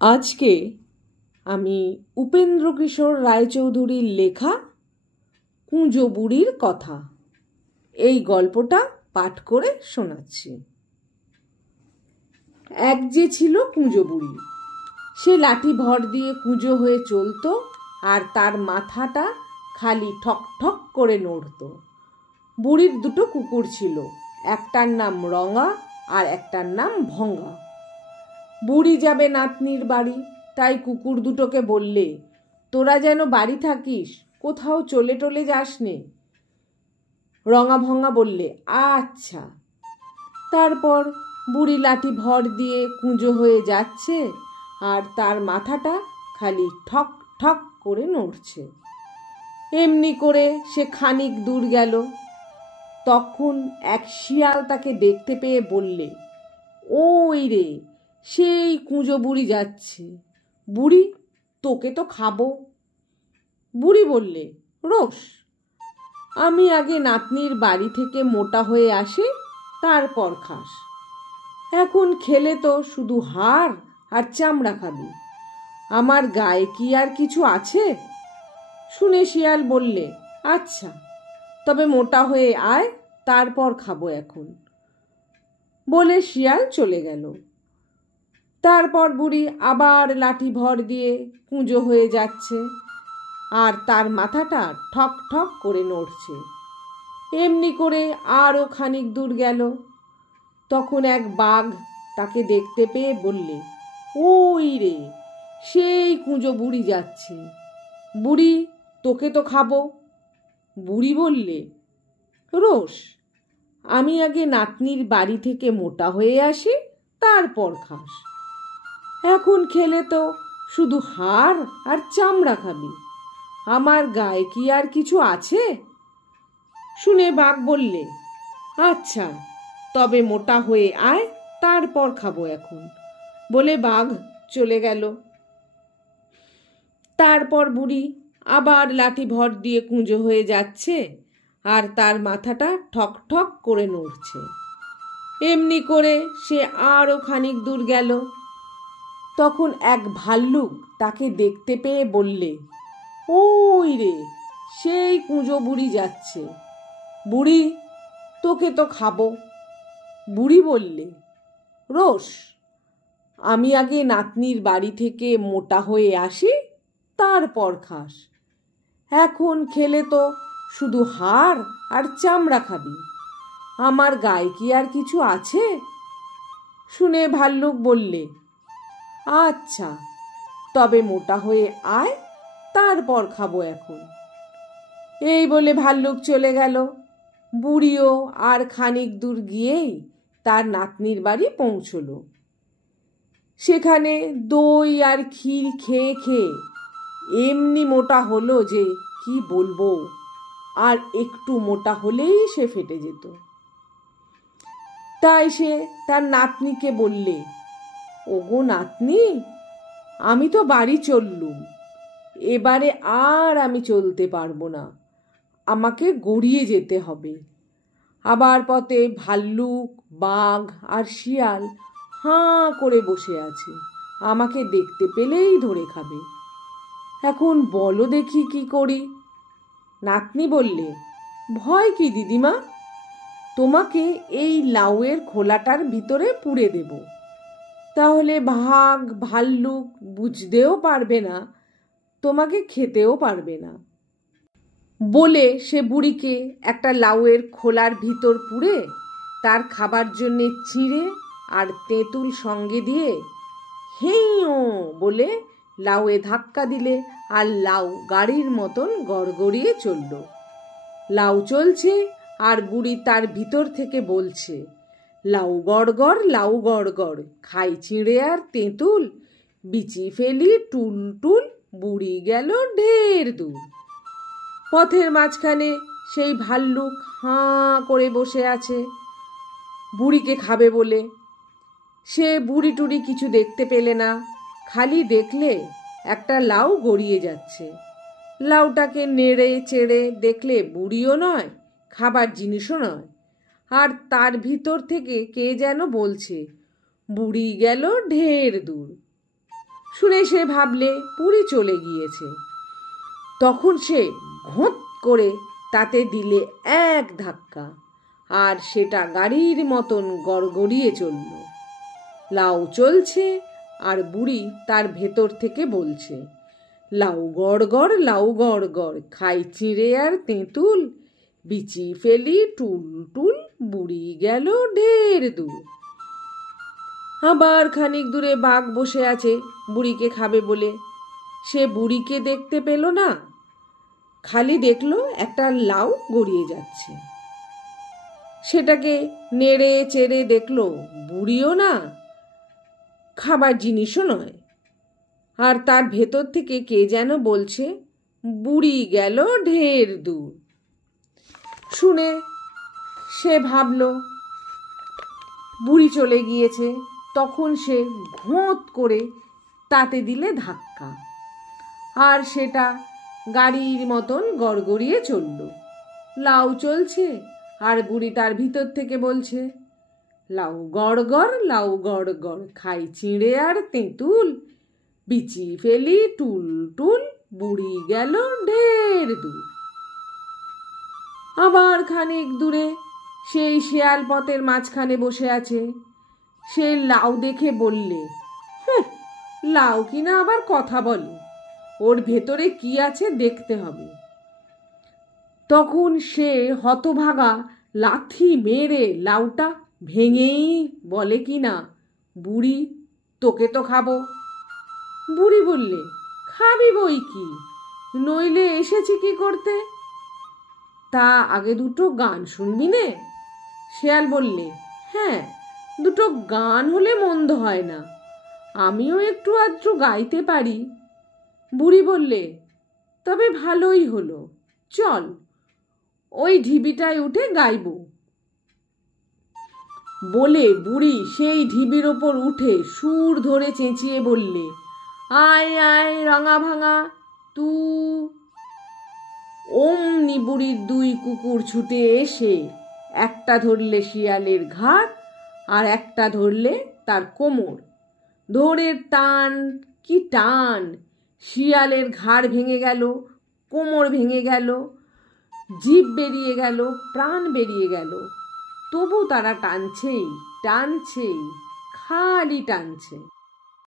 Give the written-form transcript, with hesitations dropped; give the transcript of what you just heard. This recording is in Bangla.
আজকে আমি উপেন্দ্র কিশোর রায়চৌধুরীর লেখা কুঁজো বুড়ির কথা এই গল্পটা পাঠ করে শোনাচ্ছি। এক যে ছিল কুঁজো বুড়ি, সে লাঠি ভর দিয়ে কুঁজো হয়ে চলতো আর তার মাথাটা খালি ঠক ঠক করে নড়তো। বুড়ির দুটো কুকুর ছিল, একটার নাম রঙা আর একটার নাম ভঙ্গা। বুড়ি যাবে নাতনির বাড়ি, তাই কুকুর দুটোকে বললে, তোরা যেন বাড়ি থাকিস, কোথাও চলে টলে যাস নে। রঙা ভঙ্গা বললে, আচ্ছা। তারপর বুড়ি লাঠি ভর দিয়ে কুঁজো হয়ে যাচ্ছে আর তার মাথাটা খালি ঠক ঠক করে নড়ছে। এমনি করে সে খানিক দূর গেল। তখন এক শিয়াল তাকে দেখতে পেয়ে বললে, ওই রে, সেই কুঁজো বুড়ি যাচ্ছে। বুড়ি, তোকে তো খাবো। বুড়ি বললে, রোস, আমি আগে নাতনির বাড়ি থেকে মোটা হয়ে আসি, তারপর খাস। এখন খেলে তো শুধু হাড় আর চামড়া খাবি, আমার গায়ে কি আর কিছু আছে? শুনে শিয়াল বললে, আচ্ছা, তবে মোটা হয়ে আয়, তারপর খাবো এখন। বলে শিয়াল চলে গেল। তারপর বুড়ি আবার লাঠি ভর দিয়ে কুঁজো হয়ে যাচ্ছে আর তার মাথাটা ঠক ঠক করে নড়ছে। এমনি করে আরও খানিক দূর গেল। তখন এক বাঘ তাকে দেখতে পেয়ে বললে, ওই রে, সেই কুঁজো বুড়ি যাচ্ছে। বুড়ি, তোকে তো খাবো। বুড়ি বললে, রোস, আমি আগে নাতনির বাড়ি থেকে মোটা হয়ে আসি, তারপর খাস। এখন খেলে তো শুধু হাড় আর চামড়া খাবি, আমার গায়ে কি আর কিছু আছে? শুনে বাঘ বললে, আচ্ছা, তবে মোটা হয়ে আয়, তারপর খাবো এখন। বলে বাঘ চলে গেল। তারপর বুড়ি আবার লাঠি ভর দিয়ে কুঁজো হয়ে যাচ্ছে আর তার মাথাটা ঠক ঠক করে নড়ছে। এমনি করে সে আরও খানিক দূর গেল। তখন এক ভাল্লুক তাকে দেখতে পেয়ে বললে, ওই রে, সেই কুঁজো বুড়ি যাচ্ছে। বুড়ি, তোকে তো খাবো। বুড়ি বললে, রোস, আমি আগে নাতনির বাড়ি থেকে মোটা হয়ে আসি, তারপর খাস। এখন খেলে তো শুধু হাড় আর চামড়া খাবি, আমার গায়ে কি আর কিছু আছে? শুনে ভাল্লুক বললে, আচ্ছা, তবে মোটা হয়ে আয়, তারপর খাবো এখন। এই বলে ভাল্লুক চলে গেল। বুড়িও আর খানিক দূর গিয়েই তার নাতনির বাড়ি পৌঁছল। সেখানে দই আর ক্ষীর খেয়ে খেয়ে এমনি মোটা হলো যে কি বলবো, আর একটু মোটা হলেই সে ফেটে যেত। তাই সে তার নাতনিকে বললে, ওগো নাতনি, আমি তো বাড়ি চললুম, এবারে আর আমি চলতে পারবো না, আমাকে গড়িয়ে যেতে হবে। আবার পথে ভাল্লুক, বাঘ আর শিয়াল হাঁ করে বসে আছে, আমাকে দেখতে পেলেই ধরে খাবে। এখন বলো দেখি কি করি? নাতনি বললে, ভয় কি দিদিমা, তোমাকে এই লাউয়ের খোলাটার ভিতরে পুরে দেব, তাহলে বাঘ ভাল্লুক বুঝতেও পারবে না, তোমাকে খেতেও পারবে না। বলে সে বুড়িকে একটা লাউয়ের খোলার ভিতর পুরে তার খাবার জন্যে চিঁড়ে আর তেঁতুল সঙ্গে দিয়ে হেঁয়ো বলে লাউয়ে ধাক্কা দিলে আর লাউ গাড়ির মতন গড়গড়িয়ে চলল। লাউ চলছে আর বুড়ি তার ভিতর থেকে বলছে, লাউ গড়গড়, লাউ গড়গড়, খাই চিঁড়ে আর তেঁতুল, বিচি ফেলি টুল টুল, বুড়ি গেল ঢের দূর। পথের মাঝখানে সেই ভাল্লুক হাঁ করে বসে আছে বুড়িকে খাবে বলে। সে বুড়ি টুড়ি কিছু দেখতে পেলে না, খালি দেখলে একটা লাউ গড়িয়ে যাচ্ছে। লাউটাকে নেড়ে চেড়ে দেখলে বুড়িও নয়, খাবার জিনিসও নয়, আর তার ভিতর থেকে কে যেন বলছে, বুড়ি গেল ঢের দূর। শুনে সে ভাবলে বুড়ি চলে গিয়েছে। তখন সে ঘোঁত করে তাতে দিলে এক ধাক্কা, আর সেটা গাড়ির মতন গড়গড়িয়ে চলল। লাউ চলছে আর বুড়ি তার ভেতর থেকে বলছে, লাউ গড় গড়, লাউ গড় গড়, খাই চিঁড়ে আর তেঁতুল, বিচি ফেলি টুল টুল, বুড়ি গেল ঢের দূর। আবার খানিক দূরে বাঘ বসে আছে বুড়িকে খাবে বলে। সে বুড়িকে দেখতে পেল না, খালি দেখলো একটা লাউ গড়িয়ে যাচ্ছে। সেটাকে নেড়ে চেড়ে দেখলো বুড়িও না, খাবার জিনিসও নয়। আর তার ভেতর থেকে কে যেন বলছে, বুড়ি গেল ঢের দূর। শুনে সে ভাবলো বুড়ি চলে গিয়েছে। তখন সে ঘোঁত করে তাতে দিলে ধাক্কা, আর সেটা গাড়ির মতন গড়গড়িয়ে চলল। লাউ চলছে আর বুড়ি তার ভিতর থেকে বলছে, লাউ গড় গড়, লাউ গড় গড়, খাই চিঁড়ে আর তেঁতুল, বিচি ফেলি টুল টুল, বুড়ি গেল ঢের দূর। আবার খানিক দূরে সেই শেয়াল পথের মাঝখানে বসে আছে। সে লাউ দেখে বললে, লাউ কিনা আবার কথা বলে, ওর ভেতরে কি আছে দেখতে হবে। তখন সে হতভাগা লাথি মেরে লাউটা ভেঙেই বলে কিনা, বুড়ি তোকে তো খাবো। বুড়ি বললে, খাবি বই কি, নইলে এসেছি কি করতে? তা আগে দুটো গান শুনবি নে? শেয়াল বললে, হ্যাঁ, দুটো গান হলে মন্দ হয় না, আমিও একটু আধটু গাইতে পারি। বুড়ি বললে, তবে ভালোই হলো, চল ওই ঢিবিটায় উঠে গাইব। বলে বুড়ি সেই ঢিবির ওপর উঠে সুর ধরে চেঁচিয়ে বললে, আয় আয় রঙা ভাঙা তু। অমনি বুড়ির দুই কুকুর ছুটে এসে একটা ধরলে শিয়ালের ঘাড় আর একটা ধরলে তার কোমর। ধরে টান কি টান, শিয়ালের ঘাড় ভেঙে গেল, কোমর ভেঙে গেল, জিভ বেরিয়ে গেল, প্রাণ বেরিয়ে গেল। তবু তারা টানছেই টানছেই, খালি টানছে।